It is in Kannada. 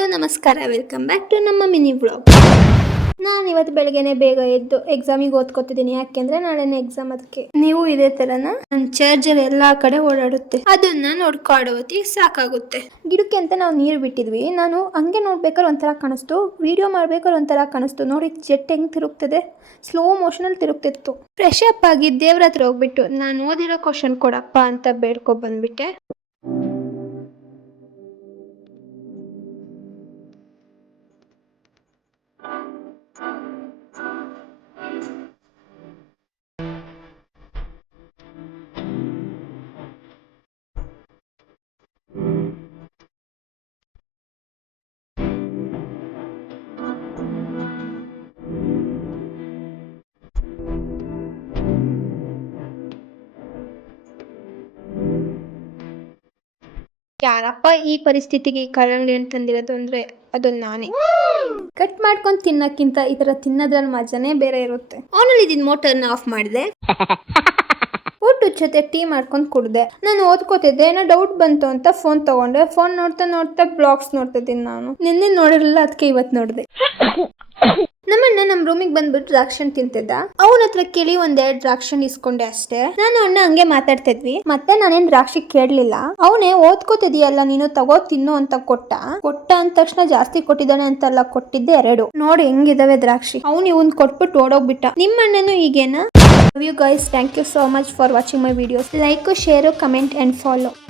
ಹಲೋ ನಮಸ್ಕಾರ, ವೆಲ್ಕಮ್ ಬ್ಯಾಕ್ ಟು ನಮ್ಮ ಮಿನಿ ಬ್ಲಾಗ್. ನಾನು ಇವತ್ತು ಬೆಳಗ್ಗೆನೆ ಬೇಗ ಎದ್ದು ಎಕ್ಸಾಮಿಗೆ ಓದ್ಕೊತಿದ್ದೀನಿ. ಯಾಕೆಂದ್ರೆ ನಾಳೆ ಎಕ್ಸಾಮ್. ಅದಕ್ಕೆ ನೀವು ಇದೇ ತರನ ನನ್ನ ಚಾರ್ಜರ್ ಎಲ್ಲಾ ಕಡೆ ಓಡಾಡುತ್ತೆ, ಅದನ್ನ ನೋಡ್ಕೊಳ್ಳೋ ಹೊತ್ತಿಗೆ ಸಾಕಾಗುತ್ತೆ. ಗಿಡಕ್ಕೆ ಅಂತ ನಾವು ನೀರು ಬಿಟ್ಟಿದ್ವಿ. ನಾನು ಹಂಗೆ ನೋಡ್ಬೇಕಾದ್ರೆ ಒಂಥರ ಕಾಣಿಸ್ತು, ವಿಡಿಯೋ ಮಾಡ್ಬೇಕಾದ್ರೆ ಒಂಥರ ಕಾಣಿಸ್ತು. ನೋಡಿ ಜೆಟ್ ಹೆಂಗ್ ತಿರುಗ್ತದೆ, ಸ್ಲೋ ಮೋಷನ್ ಅಲ್ಲಿ ತಿರುಗ್ತಿತ್ತು. ಫ್ರೆಶ್ ಅಪ್ ಆಗಿ ದೇವ್ರ ಹತ್ರ ಹೋಗ್ಬಿಟ್ಟು ನಾನು ಓದಿರೋ ಕ್ವಶನ್ ಕೊಡಪ್ಪ ಅಂತ ಬೇಡ್ಕೊ ಬಂದ್ಬಿಟ್ಟೆ. ಯಾರಪ್ಪ ಈ ಪರಿಸ್ಥಿತಿಗೆ ಕಲ್ಲಂಗಡಿ ಹಣ್ಣು ತಂದಿರೋದು ಅಂದ್ರೆ ಅದು ನಾನೇ. ಕಟ್ ಮಾಡ್ಕೊಂಡು ತಿನ್ನಕ್ಕಿಂತ ಈ ತರ ತಿನ್ನೋದ್ರಲ್ಲಿ ಮಜಾನೇ ಬೇರೆ ಇರುತ್ತೆ. ಆನಲ್ಲಿ ಇದನ್ ಮೋಟರ್ನ ಆಫ್ ಮಾಡಿದೆ. ಊಟದ ಜೊತೆ ಟೀ ಮಾಡ್ಕೊಂಡು ಕುಡ್ದೆ. ನಾನು ಓದ್ಕೋತಿದ್ದೆ, ಏನೋ ಡೌಟ್ ಬಂತು ಅಂತ ಫೋನ್ ತಗೊಂಡೆ. ಫೋನ್ ನೋಡ್ತಾ ನೋಡ್ತಾ ಬ್ಲಾಗ್ಸ್ ನೋಡ್ತಿದ್ದೀನಿ. ನಾನು ನಿನ್ನೆ ನೋಡಿರಲಿಲ್ಲ, ಅದಕ್ಕೆ ಇವತ್ತು ನೋಡಿದೆ. ನಮ್ಮಣ್ಣ ನಮ್ಮ ರೂಮಿಗೆ ಬಂದ್ಬಿಟ್ಟು ದ್ರಾಕ್ಷಿ ತಿಂತಿದ್ದ. ಅವನ ಹತ್ರ ಕೇಳಿ ಒಂದೆರಡು ದ್ರಾಕ್ಷಿ ಇಸ್ಕೊಂಡೆ ಅಷ್ಟೇ. ನಾನು ಅಣ್ಣ ಹಂಗೆ ಮಾತಾಡ್ತಿದ್ವಿ. ಮತ್ತೆ ನಾನೇನ್ ದ್ರಾಕ್ಷಿ ಕೇಳಲಿಲ್ಲ. ಅವನೇ ಓದ್ಕೋತಿದೀಯಲ್ಲ ನೀನು, ತಗೋ ತಿನ್ನು ಅಂತ ಕೊಟ್ಟ ಅಂದ ತಕ್ಷಣ ಜಾಸ್ತಿ ಕೊಟ್ಟಿದ್ದಾನೆ ಅಂತೆಲ್ಲ ಕೊಟ್ಟಿದ್ದೆ 2. ನೋಡಿ ಹೆಂಗಿದಾವೆ ದ್ರಾಕ್ಷಿ. ಅವ್ನು ಇವನ್ ಕೊಟ್ಬಿಟ್ಟು ಓಡೋಗ್ಬಿಟ್ಟ. ನಿಮ್ಮ ಅಣ್ಣನು ಈಗೇನಾ? Love you guys. Thank you so much for watching my videos. Like, share, comment and follow.